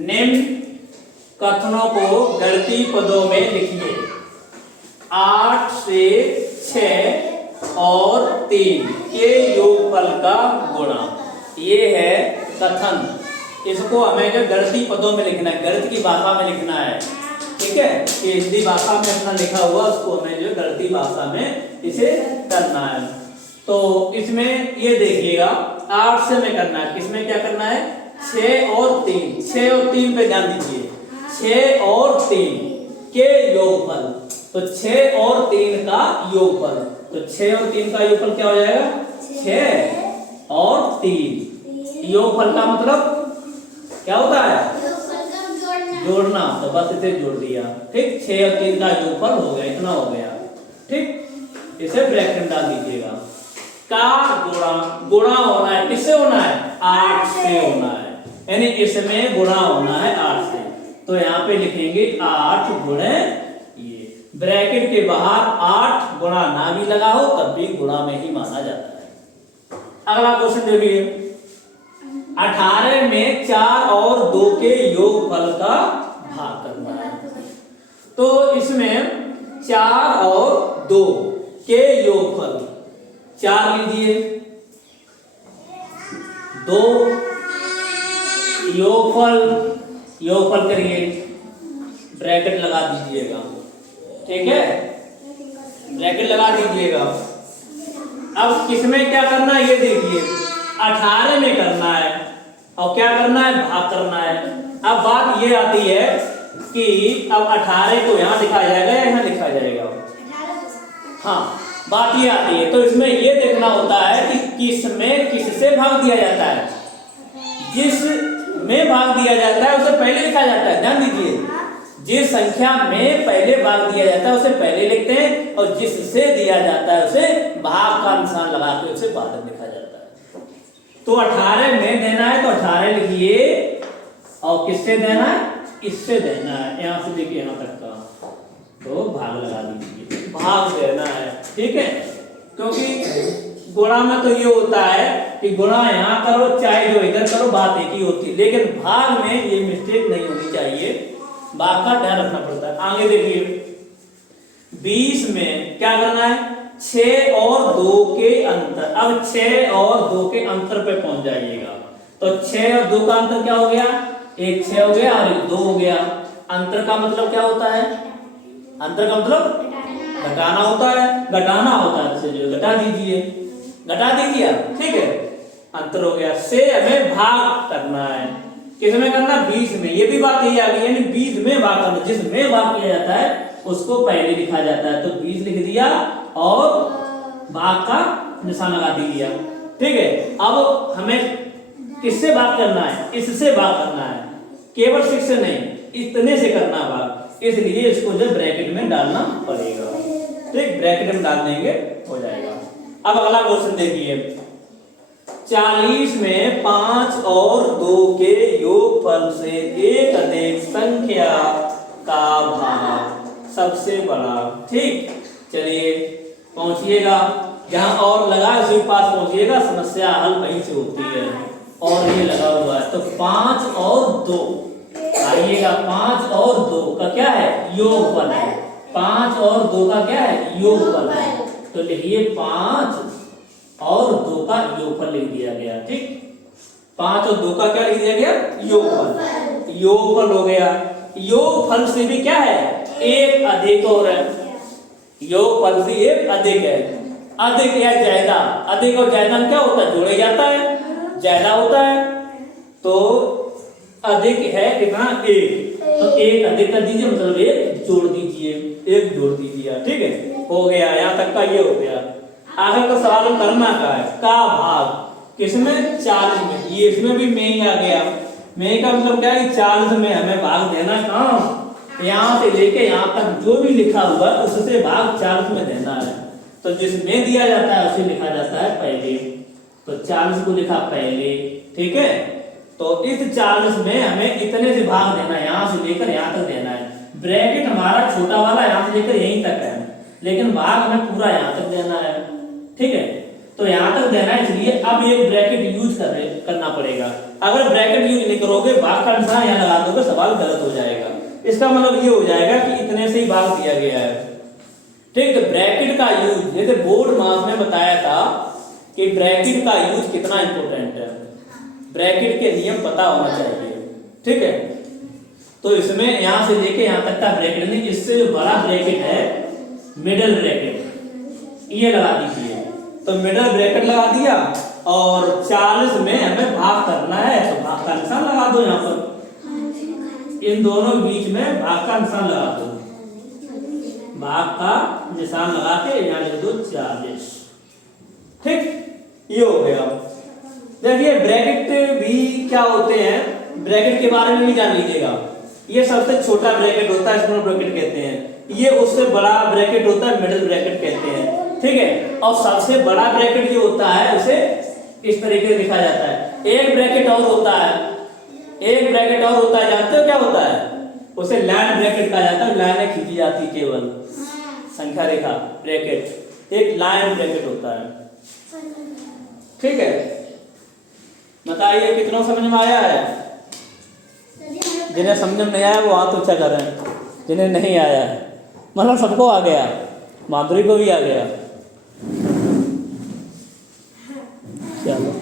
निम्न कथनों को गणितीय पदों में लिखिए। 8 से 6 और 3 के योगफल का गुणा। ये है कथन। इसको हमें जो गणितीय पदों में लिखना है, गणित की भाषा में लिखना है। ठीक है, ये हिंदी भाषा में अपना लिखा हुआ, उसको हमें जो गणितीय भाषा में इसे करना है। तो इसमें ये देखिएगा 8 से में करना है। किसमें क्या करना है? 6 और 3। 6 और 3 पे ध्यान दीजिए। 6 और 3 के योगफल। तो 6 और 3 का योगफल। तो 6 और 3 का योगफल क्या हो जाएगा? 6 और 3। योगफल का मतलब क्या होता है? जोड़ना। तो बस इसे जोड़ दिया। ठीक, 6 और 3 का योगफल हो गया, इतना हो गया। ठीक, इसे ब्रैकेट में डाल दीजिएगा। का गुणा, गुणा होना है, किससे होना है? 8 से होना है, यानी इसमें गुणा होना है 8 से। तो यहाँ पे लिखेंगे 8 गुणे ये, ब्रैकेट के बाहर 8 गुणा ना भी लगा हो तब भी गुणा में ही माना जाता है। अगला क्वेश्चन देखिए। 18 में 4 और 2 के योगफल का भाग करना है। तो इसमें 4 और 2 के योगफल 4 लीजिए, 2 योगफल करिए, ब्रैकेट लगा दीजिएगा। ठीक है, ब्रैकेट लगा दीजिएगा। अब किसमें क्या करना है ये देखिए। 18 में करना है और क्या करना है? भाग करना है। अब बात ये आती है कि अब 18 को यहाँ लिखा जाएगा या यहाँ लिखा जाएगा? हाँ, बात ये आती है। तो इसमें ये देखना होता है कि किसमें किससे भाग दिया जाता है। जिस में भाग दिया जाता है उसे पहले लिखा जाता है। ध्यान दीजिए, जिस संख्या में पहले भाग दिया जाता है उसे पहले लिखते हैं और जिससे दिया जाता है उसे भाग का निशान लगा के उसे बाद में लिखा जाता है। तो 18 में देना है तो 18 लिखिए, और किससे देना है? इससे देना है, यहाँ से देखिए यहाँ तक का, तो भाग लगा दीजिए, भाग देना है। ठीक है, क्योंकि गुणा में तो ये होता है कि गुणा यहाँ करो चाहे जो इधर करो, बात एक ही होती है। लेकिन भाग में ये मिस्टेक नहीं होनी चाहिए, भाग का ध्यान रखना पड़ता है। आगे देखिए 20 में क्या करना है? 6 और 2 के अंतर। अब 6 और 2 के अंतर पे पहुंच जाइएगा। तो 6 और 2 का अंतर क्या हो गया? एक 6 हो गया और एक 2 हो गया। अंतर का मतलब क्या होता है? अंतर का मतलब घटाना होता है। घटाना होता है तो जो घटा दीजिए, घटा दीजिए आप। ठीक है, अंतर हो गया। से हमें भाग करना है। किसमें करना? 20 में। ये भी बात यही आ गई, यानी 20 में भाग करना। जिसमें भाग किया जाता है उसको पहले लिखा जाता है। तो 20 लिख दिया और भाग का निशान लगा दिया। ठीक है, अब हमें किससे भाग करना है? इससे भाग करना है, केवल 6 से नहीं, इतने से करना भाग। इसलिए इसको जो ब्रैकेट में डालना पड़ेगा। ठीक, ब्रैकेट में डाल देंगे हो जाएगा। अब अगला क्वेश्चन देखिए। 40 में 5 और 2 के योगफल से एक अधिक संख्या का भाग सबसे बड़ा। ठीक, चलिए पहुंचिएगा, जहां और लगा उसी पास पहुंचिएगा, समस्या हल वहीं से होती है। और ये लगा हुआ है तो 5 और 2 आइएगा। 5 और 2 का क्या है? योगफल है। 5 और 2 का क्या है? योगफल है। तो लिखिए 5 और 2 का योगफल लिख दिया गया। ठीक, 5 और 2 का क्या लिख दिया गया? योगफल। योगफल हो गया। योगफल से भी क्या है? एक अधिक और है। योगफल से एक अधिक है। अधिक या ज्यादा, अधिक और ज्यादा क्या होता है? जोड़ा जाता है, ज्यादा होता है। तो अधिक है कितना? 1। तो 1 अधिक कर दीजिए, मतलब 1 जोड़ दीजिए, 1 जोड़ दीजिए। ठीक है, हो गया, यहाँ तक का ये हो गया। आगे का सवाल करना का है, का भाग किसमें? 40 में। ये इसमें भी में ही आ गया। में का मतलब क्या है? 40 में हमें भाग देना कहाँ? यहाँ से लेके यहाँ तक जो भी लिखा हुआ है उससे भाग 40 में देना है। तो जिसमें दिया जाता है उसे लिखा जाता है पहले। तो 40 को लिखा पहले। ठीक है, तो इस 40 में हमें इतने से भाग देना है, यहाँ से लेकर यहाँ तक देना है। ब्रैकेट हमारा छोटा वाला यहाँ से लेकर यहीं तक है, लेकिन भाग हमें पूरा यहाँ तक देना है। ठीक है, तो यहाँ तक देना है, इसलिए अब एक ब्रैकेट यूज करना पड़ेगा। अगर ब्रैकेट यूज नहीं करोगे, भाग का निशान यहाँ लगा दोगे, सवाल गलत हो जाएगा। इसका मतलब ये हो जाएगा कि इतने से ही भाग दिया गया है। ठीक है, ब्रैकेट का यूज जैसे बोर्ड मास में बताया था कि ब्रैकेट का यूज कितना इंपॉर्टेंट है, ब्रैकेट के नियम पता होना चाहिए। ठीक है, तो इसमें यहां से लेके यहां तक का ब्रैकेट नहीं, इससे जो बड़ा ब्रैकेट है मिडल ब्रैकेट ये लगा दीजिए। तो मिडल ब्रैकेट लगा दिया और 40 में हमें भाग करना है, तो भाग का निशान लगा दो यहाँ पर, इन दोनों के बीच में भाग का निशान लगा दो, भाग का निशान लगा के यहाँ लिख दो 40। ठीक, ये हो गया। देखिए ब्रैकेट भी क्या होते हैं, ब्रैकेट के बारे में भी जान लीजिएगा। ये सबसे छोटा ब्रैकेट होता है, स्मॉल ब्रैकेट कहते हैं। ये उससे बड़ा ब्रैकेट होता है, मिडिल ब्रैकेट कहते हैं। ठीक है, और सबसे बड़ा ब्रैकेट जो होता है उसे इस तरीके से लिखा जाता है। एक ब्रैकेट और होता है, एक ब्रैकेट और होता है, जानते हो क्या होता है? उसे लाइन ब्रैकेट कहा जाता है। लाइनें खींची जाती केवल, संख्या रेखा ब्रैकेट एक लाइन ब्रैकेट होता है। ठीक है, बताइए कितना समझ में आया है? जिन्हें समझ में नहीं आया वो हाथ ऊंचा कर रहे हैं, जिन्हें नहीं आया है मतलब सबको आ गया, माधुरी को भी आ गया। चलो।